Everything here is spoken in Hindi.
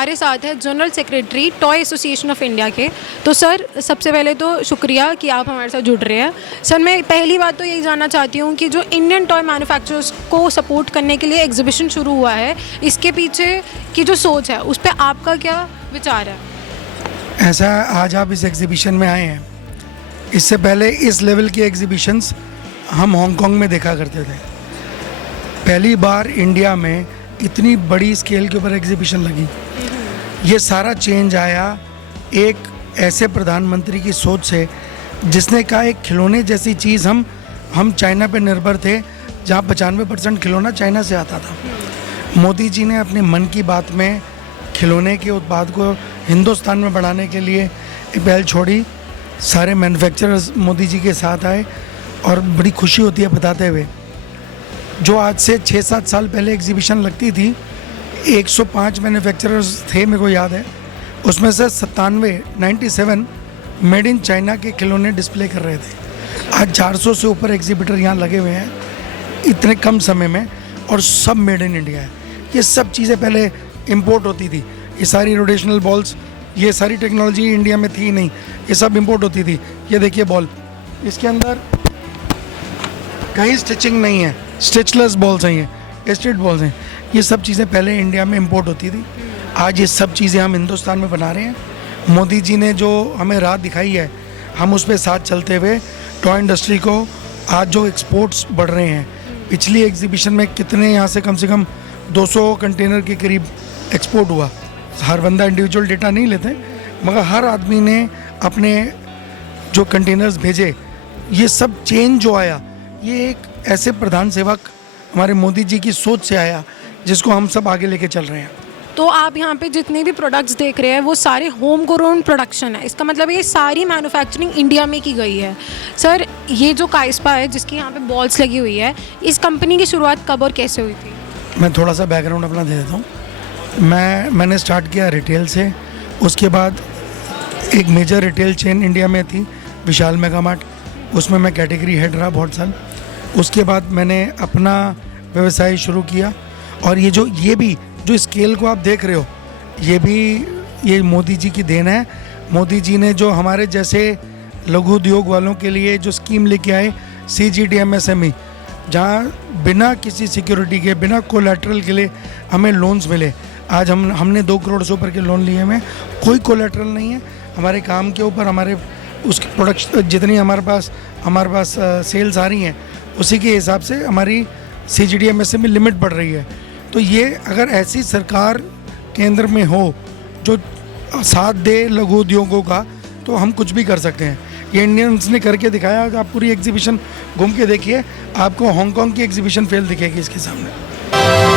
हमारे साथ है general secretary toy association of India के। तो सर, सबसे पहले तो शुक्रिया कि आप हमारे साथ जुड़ रहे हैं। सर, मैं पहली बात तो यही जानना चाहती हूँ कि जो इंडियन टॉय मैन्युफैक्चरर्स को सपोर्ट करने के लिए एग्जीबिशन शुरू हुआ है, इसके पीछे की जो सोच है उस पर आपका क्या विचार है? ऐसा आज आप इस एग्जीबिशन में आए हैं, इससे पहले इस लेवल के एग्जीबिशंस हम हांगकांग में देखा करते थे। पहली बार इंडिया में इतनी बड़ी स्केल के ऊपर एग्जीबिशन लगी। ये सारा चेंज आया एक ऐसे प्रधानमंत्री की सोच से जिसने कहा एक खिलौने जैसी चीज़ हम चाइना पे निर्भर थे, जहाँ 95% खिलौना चाइना से आता था। मोदी जी ने अपने मन की बात में खिलौने के उत्पाद को हिंदुस्तान में बढ़ाने के लिए एक पहल छोड़ी। सारे मैन्युफैक्चरर्स मोदी जी के साथ आए और बड़ी खुशी होती है बताते हुए, जो आज से 6-7 साल पहले एग्जीबिशन लगती थी 105 मैन्युफैक्चरर्स थे, मेरे को याद है, उसमें से 97 मेड इन चाइना के खिलौने डिस्प्ले कर रहे थे। आज 400 से ऊपर एग्जीबिटर यहाँ लगे हुए हैं इतने कम समय में, और सब मेड इन इंडिया है। ये सब चीज़ें पहले इंपोर्ट होती थी, ये सारी रोटेशनल बॉल्स, ये सारी टेक्नोलॉजी इंडिया में थी नहीं, ये सब इंपोर्ट होती थी। ये देखिए बॉल, इसके अंदर कहीं स्टिचिंग नहीं है, स्टिचलेस बॉल्स हैं, ये स्ट्रेट बॉल्स हैं। ये सब चीज़ें पहले इंडिया में इंपोर्ट होती थी, आज ये सब चीज़ें हम हिंदुस्तान में बना रहे हैं। मोदी जी ने जो हमें राह दिखाई है, हम उस पर साथ चलते हुए टॉय इंडस्ट्री को आज जो एक्सपोर्ट्स बढ़ रहे हैं, पिछली एग्जीबिशन में कितने यहाँ से कम 200 कंटेनर के करीब एक्सपोर्ट हुआ। हर बंदा इंडिविजुअल डेटा नहीं लेते, मगर हर आदमी ने अपने जो कंटेनर्स भेजे। ये सब चेंज जो आया, ये एक ऐसे प्रधान सेवक हमारे मोदी जी की सोच से आया जिसको हम सब आगे लेके चल रहे हैं। तो आप यहाँ पे जितने भी प्रोडक्ट्स देख रहे हैं वो सारे होम ग्रोन प्रोडक्शन है, इसका मतलब ये सारी मैन्युफैक्चरिंग इंडिया में की गई है। सर, ये जो काइस्पा है जिसकी यहाँ पे बॉल्स लगी हुई है, इस कंपनी की शुरुआत कब और कैसे हुई थी? मैं थोड़ा सा बैकग्राउंड अपना दे देता हूँ। मैंने स्टार्ट किया रिटेल से, उसके बाद एक मेजर रिटेल चेन इंडिया में थी विशाल मेगा मार्ट, उसमें मैं कैटेगरी हेड रहा बहुत साल। उसके बाद मैंने अपना व्यवसाय शुरू किया, और ये भी जो स्केल को आप देख रहे हो, ये मोदी जी की देन है। मोदी जी ने जो हमारे जैसे लघु उद्योग वालों के लिए जो स्कीम लेके आए, CGTMSME, जहाँ बिना किसी सिक्योरिटी के, बिना कोलैटरल के लिए हमें लोन्स मिले। आज हमने 2 करोड़ से ऊपर के लोन लिए हुए, कोई कोलैटरल नहीं है हमारे काम के ऊपर। हमारे उसके प्रोडक्ट जितनी हमारे पास सेल्स आ रही हैं, उसी के हिसाब से हमारी CGTMSME लिमिट बढ़ रही है। तो ये अगर ऐसी सरकार केंद्र में हो जो साथ दे लघु उद्योगों का, तो हम कुछ भी कर सकते हैं। ये इंडियंस ने करके दिखाया। आप पूरी एग्जीबिशन घूम के देखिए, आपको हांगकांग की एग्जीबिशन फेल दिखेगी इसके सामने।